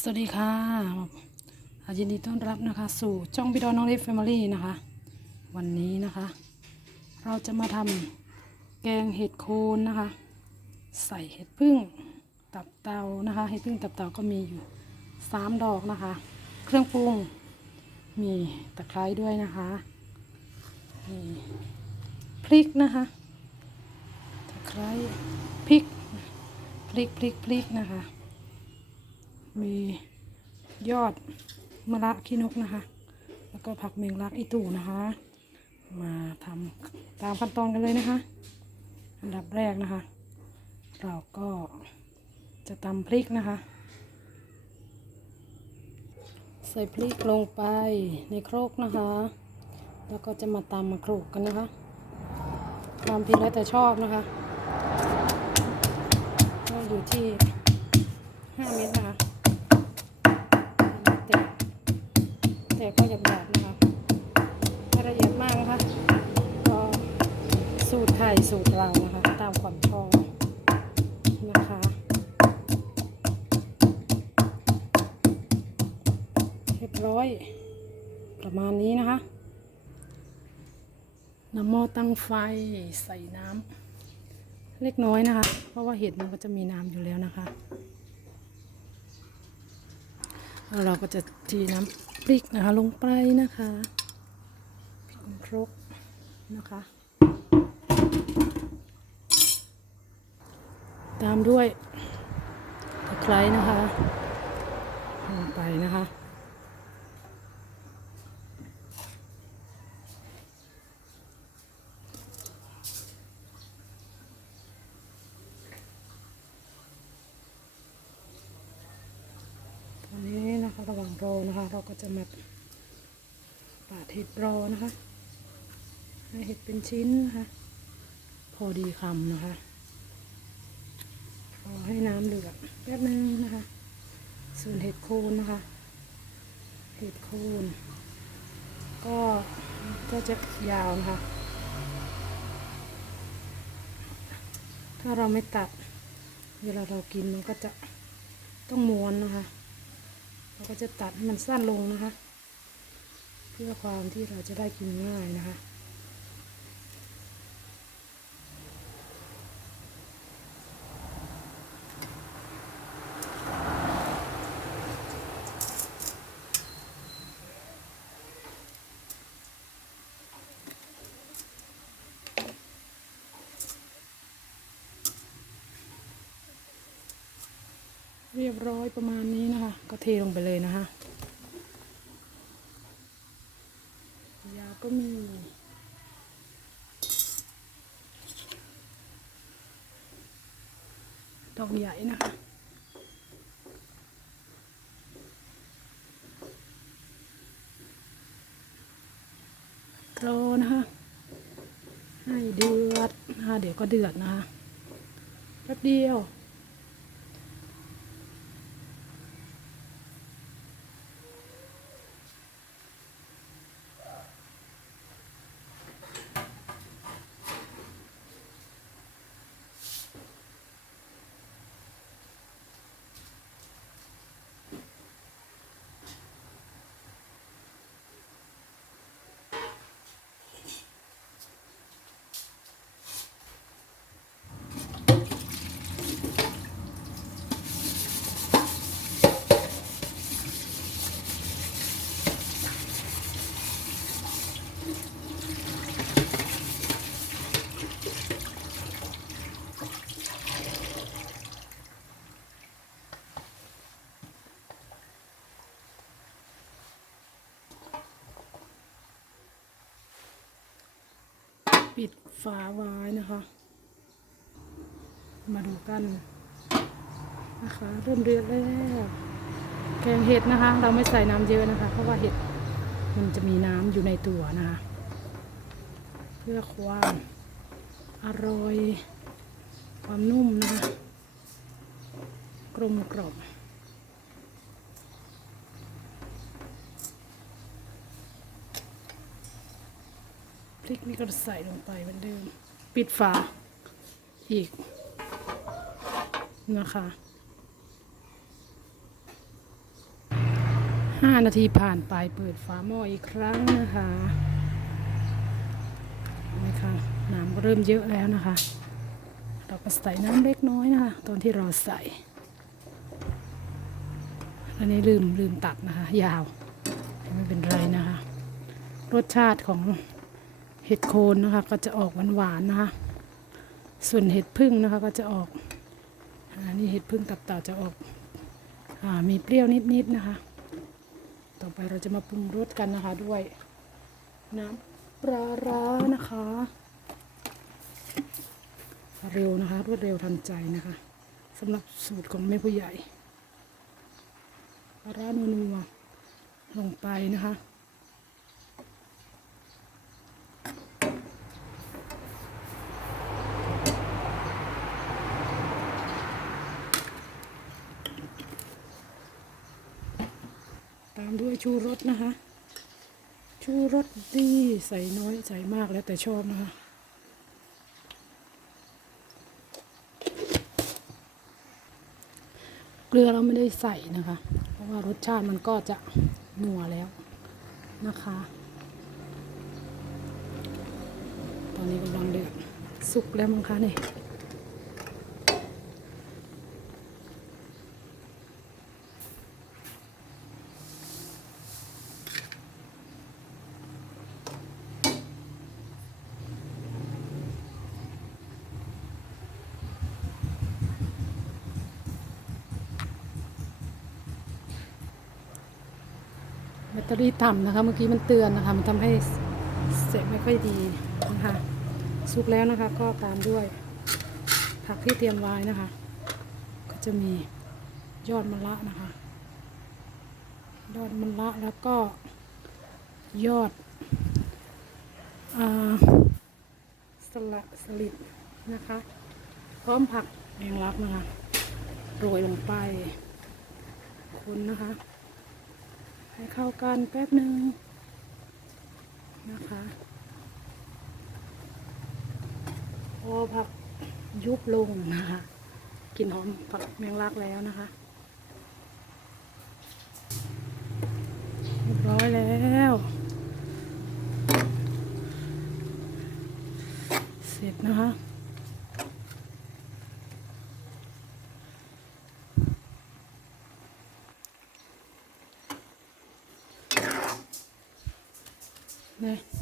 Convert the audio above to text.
สวัสดีค่ะยินดีต้อนรับนะคะ สู่ช่องบิดอนน้องเล็กแฟมิลี่นะคะ วันนี้นะคะ เราจะมาทำแกงเห็ดโคนนะคะ ใส่เห็ดพึ่งตับเตานะคะ เห็ดพึ่งตับเตาก็มีอยู่สามดอกนะคะ เครื่องปรุงมีตะไคร้ด้วยนะคะมีพริกนะคะตะไคร้พริกพริกพริกพริกนะคะ มียอดมะระขี้นกนะคะ แล้วก็ผักเมงลักอีตู่นะคะ มาทำตามขั้นตอนกันเลยนะคะ อันดับแรกนะคะ เราก็จะตำพริกนะคะ ใส่พริกลงไปในครกนะคะ แล้วก็จะมาตำมาโขลกกันนะคะความพริกแล้วแต่ชอบนะคะก็อยู่ที่5เม็ดนะคะ แต่ แต่ก็หยาบๆนะคะไม่ละเอียดมากนะคะ ก็สูตรไทยสูตรเรานะคะ ตามความชอบนะคะเรียบร้อย ประมาณนี้นะคะน้ำหม้อตั้งไฟใส่น้ำเล็กน้อยนะคะ เพราะว่าเห็ดมันก็จะมีน้ำอยู่แล้วนะคะ เราก็จะทีน้ำ พริกนะคะลงไปนะคะพริกครกนะคะ ตามด้วยตะไคร้นะคะลงไปนะคะ ตอนนี้นะคะ รางรอนะคะ เราก็จะมาปาดเห็ดรอนะคะให้เห็ดเป็นชิ้นนะคะ พอดีคำนะคะรอให้น้ำเดือดแป๊บนึงนะคะ ส่วนเห็ดโคนนะคะ เห็ดโคนก็ก็จะยาวนะคะ ถ้าเราไม่ตัด เวลาเรากินมันก็จะต้องม้วนนะคะ เราก็จะตัดให้มันสั้นลงนะคะ เพื่อความที่เราจะได้กินง่ายนะคะ เรียบร้อยประมาณนี้นะคะ ก็เทลงไปเลยนะคะยาก็มีดอกใหญ่นะคะโตรนะคะ ให้เดือดนะคะเดี๋ยวก็เดือดนะคะแป๊บเดียว ปิดฝาไว้นะคะ มาดูกันนะคะ เริ่มเดือดแล้วแกงเห็ดนะคะ เราไม่ใส่น้ำเยอะนะคะ เพราะว่าเห็ดมันจะมีน้ำอยู่ในตัวนะคะ เพื่อความอร่อย ความนุ่มนะคะ กลมกล่อม พริกนี่ก็ใส่ลงไปเหมือนเดิม ปิดฝาอีกนะคะห้านาทีผ่านไปเปิดฝาหม้ออีกครั้งนะคะเห็นไหมคะน้ำก็เริ่มเยอะแล้วนะคะ เราก็ใส่น้ำเล็กน้อยนะคะ ตอนที่เราใส่อันนี้ลืมลืมตัดนะคะ ยาว ไม่เป็นไรนะคะ รสชาติของ เห็ดโคนนะคะ ก็จะออกหวานๆนะคะ ส่วนเห็ดพึ่งนะคะก็จะออกอันนี้เห็ดพึ่งตับเต่าจะออกอมีเปรี้ยวนิดๆนะคะ ต่อไปเราจะมาปรุงรสกันนะคะด้วยน้ำปลาร้านะคะ เร็วนะคะ รวดเร็วทันใจนะคะสำหรับสูตรของแม่ผู้ใหญ่ปลาร้านัวลงไปนะคะ ชูรสนะคะ ชูรสดีใส่น้อยใส่มากแล้วแต่ชอบนะคะเกลือเราไม่ได้ใส่นะคะ เพราะว่ารสชาติมันก็จะนัวแล้วนะคะ ตอนนี้กำลังเดือดสุกแล้วมั้งคะเนี่ย ตเตอรี่ต่ำนะคะ เมื่อกี้มันเตือนนะคะ มันทำให้เสียงไม่ค่อยดีนะคะสุกแล้วนะคะก็ตามด้วย ผักที่เตรียมไว้นะคะ ก็จะมียอดมะระนะคะ ยอดมะระแล้วก็ยอดอสละสลิดนะคะ พร้อมผักแมงลักนะคะโรยลงไปคนนะคะ ให้เข้ากันแป๊บหนึ่งนะคะ พอผักยุบลงนะคะกลิ่นหอมผักแมงลักแล้วนะคะเรียบร้อยแล้ว เสร็จนะคะ Yeah.